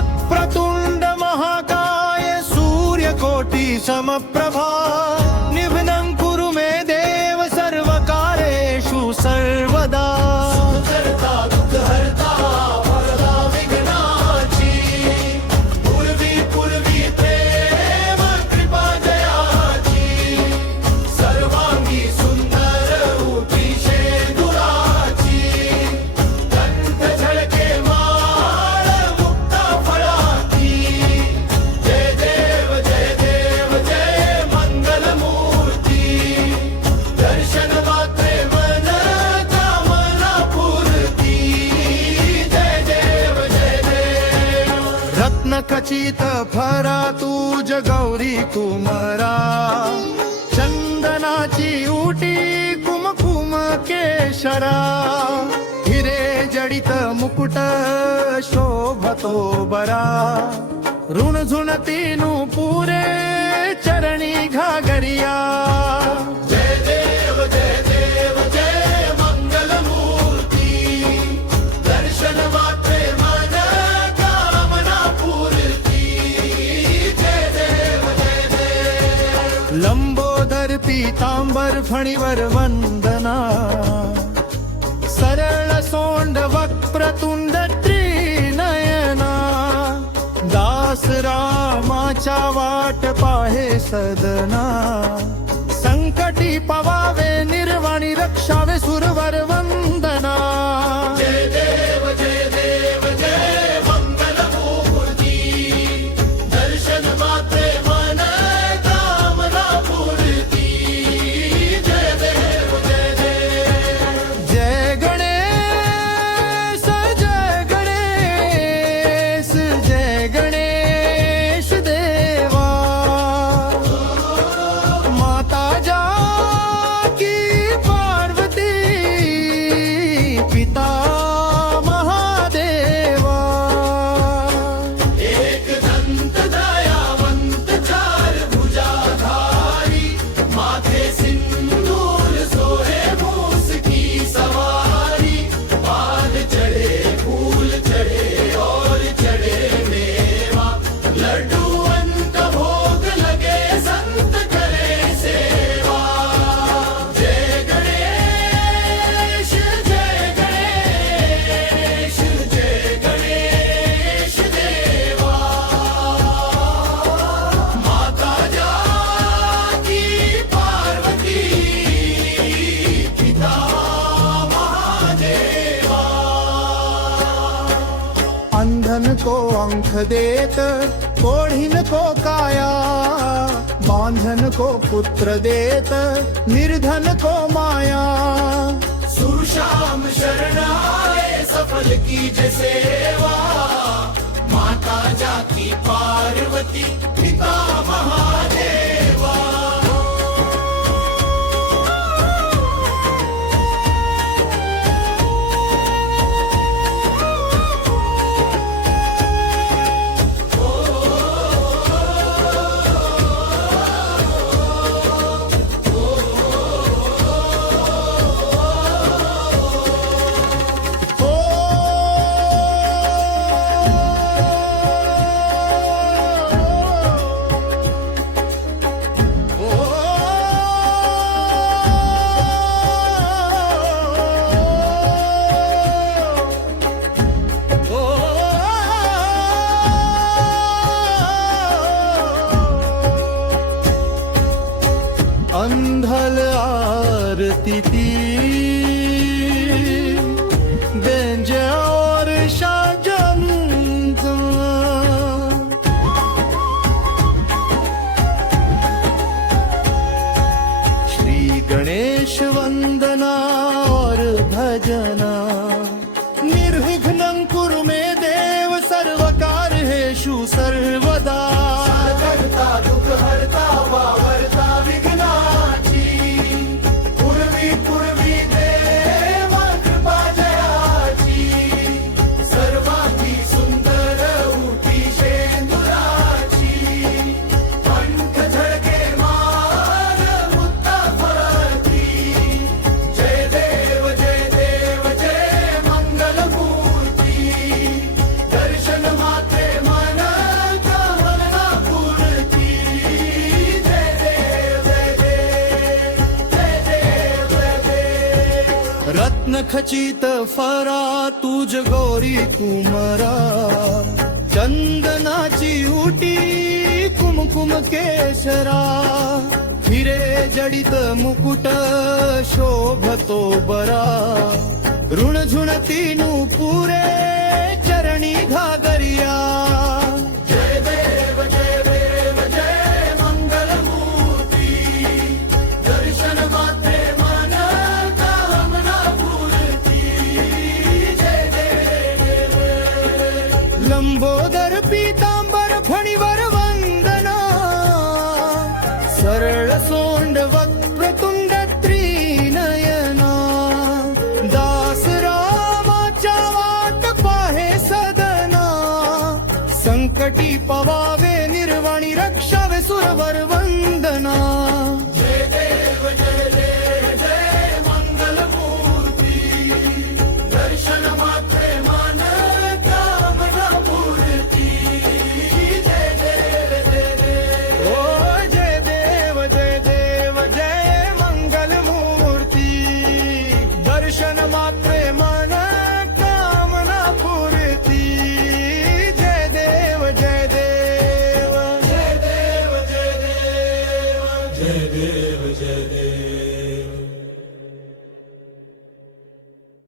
वक्रतुंड महाकाय सूर्यकोटि समप्रभा निर्विघ्नं कुरु मे देव सर्वकार्येषु सर्वदा करता दुःख हरता वरदा विघ्नाची पूर्वी पूर्वी प्रेम कृपा जयाची सर्वांगी सुंदर उठी शेंदुराची कंठ झळके माळ मुक्ता फळाची जय देव जय मंगल मूर्ती दर्शन मात्रे मन कामना पूर्ती जय देव रत्न खचित भरा तुझ गौरी कुमरा चंदनाची उटी कुमकुम केशरा हिरे जडित मुकुट शोभतो बरा ऋण झुणतीनु पुरे चरणी घागरिया जय देव जय मंगल मूर्ती दर्शन मात्रे मन कामना पूर्ती जय देव लंबोदर पीतांबर फणीवर वंदना सरळ सोंड वक्रतुंड त्रिनयना दास रामाच्या वाट पाहे सदना संकटी पवावे निर्वाणी रक्षावे सुरवर वंदना जय देव जय मंगल मूर्ती दर्शन मात्रे मन कामना पूर्ती जय देव जय गणेश जय गणेश जय गणेश देवा माता जाकी पार्वती पिता महादेवा एक दंत दयावंत चार भुजाधारी माथे सिंदूर सोहे मूस की सवारी पाद चढ़े फूल चढ़े और चढ़े मेवा लड्डू अंत भोग लगे संत करे सेवा जय गणेश जय गणेश देवा माता जाकी पार्वती पिता महादेवा अंधन को अंख देत कोढ़िन को काया बांधन को पुत्र देत निर्धन को माया सुरश्याम शरण आए सफल कीजे सेवा माता जाकी पार्वती पिता महादेवा अंधल आरती ती बेंज और शाजंत श्री गणेश वंदना और भजना निर्विघ्नं कुरु मे देव सर्व कार्येषु सर्वदा करता दुःख हरता वावरता विघ्नाची पूर्वी पूर्वी देव कृपा जयाची सर्वांगी सुंदर उठी शेंदुराची कंठ झळके माळ मुक्ता फळाची जय देव जय नखचित फरा तुझ गोरी कुमरा चंदनाची उटी कुमकुम केशरा हिरे जडित मुकुट शोभतो बरा ऋण झुणती पुरे चरणी घागरिया जय देव जय मंगल मूर्ती दर्शन मात्रे मन कामना पूर्ती जय देव लंबोदर पीतांबर फणीवर वंदना सरळ सोंड वक्रतुंड त्रिनयना दास रामाच्या वाट पाहे सदना संकटी पवावे निर्वाणी रक्षावे सुरवर वंदना